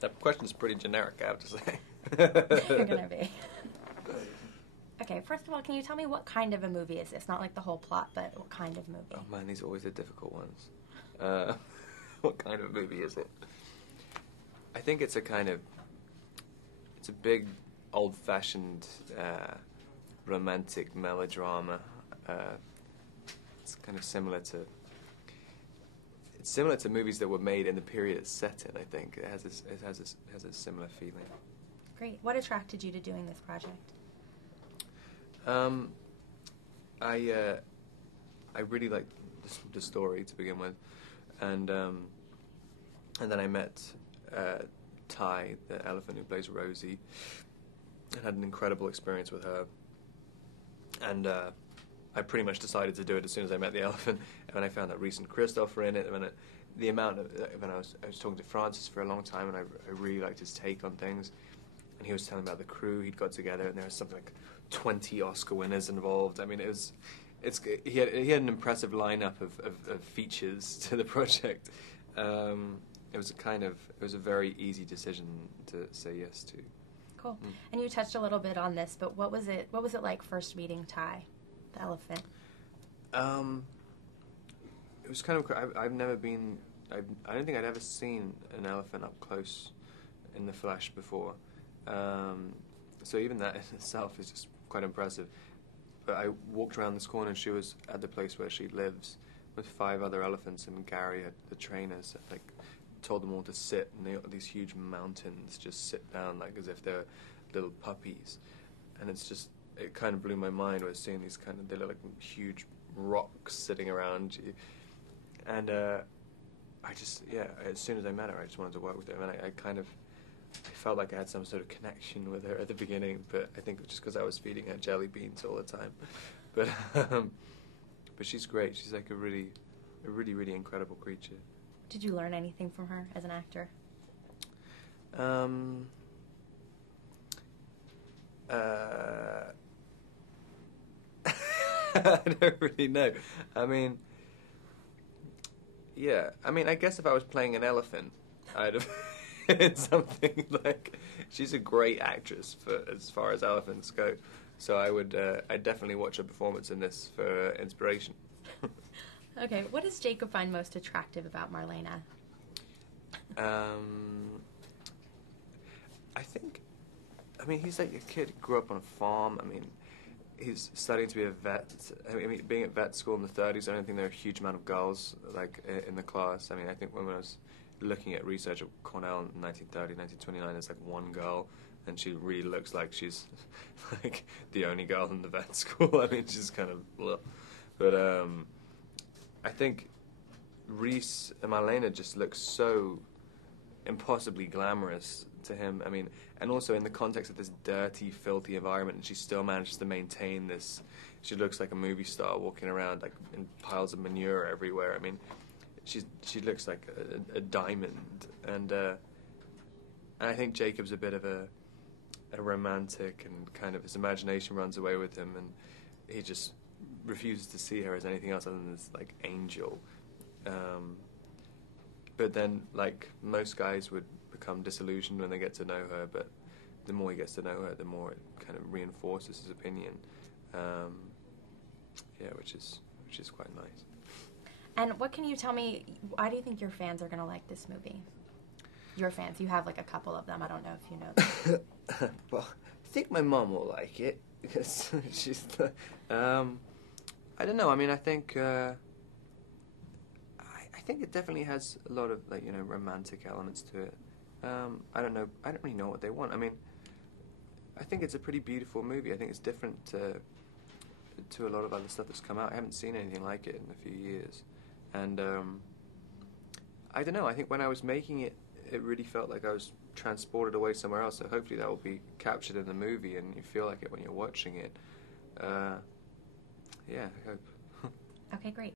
That question's pretty generic, I have to say. You're gonna be. Okay, first of all, can you tell me what kind of a movie is this? Not like the whole plot, but what kind of movie? Oh man, these are always the difficult ones. What kind of movie is it? I think it's a big, old-fashioned, romantic melodrama. It's kind of similar to movies that were made in the period it's set in. I think it has a similar feeling. Great. What attracted you to doing this project? I really liked the story to begin with, and then I met Ty, the elephant who plays Rosie, and had an incredible experience with her. And I pretty much decided to do it as soon as I met the elephant. And when I found that Reese and Christoph were in it, when I was talking to Francis for a long time, and I really liked his take on things. And he was telling about the crew he'd got together, and there was something like 20 Oscar winners involved. I mean, he had an impressive lineup of features to the project. It was a very easy decision to say yes to. Cool. And you touched a little bit on this, but what was it like first meeting Ty, the elephant? It was kind of. I've never been. I don't think I'd ever seen an elephant up close in the flesh before. So even that in itself is just quite impressive. But I walked around this corner, and she was at the place where she lives with 5 other elephants, and Gary, the trainers, told them all to sit, and these huge mountains just sit down like as if they're little puppies. And it kind of blew my mind was seeing they look like huge rocks sitting around you. And as soon as I met her, I just wanted to work with her. And I felt like I had some sort of connection with her at the beginning, but I think just because I was feeding her jelly beans all the time. But she's great. She's like a really, really incredible creature. Did you learn anything from her as an actor? I don't really know. I mean, I guess if I was playing an elephant, I'd have it's something like, she's a great actress as far as elephants go. So I'd definitely watch her performance in this for inspiration. Okay, what does Jacob find most attractive about Marlena? He's like a kid who grew up on a farm. He's studying to be a vet. Being at vet school in the 30s, I don't think there are a huge amount of girls in the class. I think when I was looking at research at Cornell in 1930, 1929, there's like 1 girl, and she really looks like she's like the only girl in the vet school. She's kind of blah. But I think Reese and Marlena just look so impossibly glamorous to him. And also in the context of this dirty, filthy environment, and she still manages to maintain this. She looks like a movie star walking around like in piles of manure everywhere. She looks like a diamond, and I think Jacob's a bit of a romantic, and kind of his imagination runs away with him, and he just refuses to see her as anything else other than this like angel. But then, like most guys would become disillusioned when they get to know her, but the more he gets to know her, the more it kind of reinforces his opinion. Which is quite nice. And what can you tell me, why do you think your fans are going to like this movie? Your fans, you have like a couple of them, I don't know if you know them. Well, I think my mum will like it, because she's the, I don't know, I think I think it definitely has a lot of romantic elements to it. I don't really know what they want. I think it's a pretty beautiful movie. I think it's different to a lot of other stuff that's come out. I haven't seen anything like it in a few years. And I don't know, I think when I was making it, it really felt like I was transported away somewhere else. So hopefully that will be captured in the movie and you feel like it when you're watching it. I hope. Okay, great.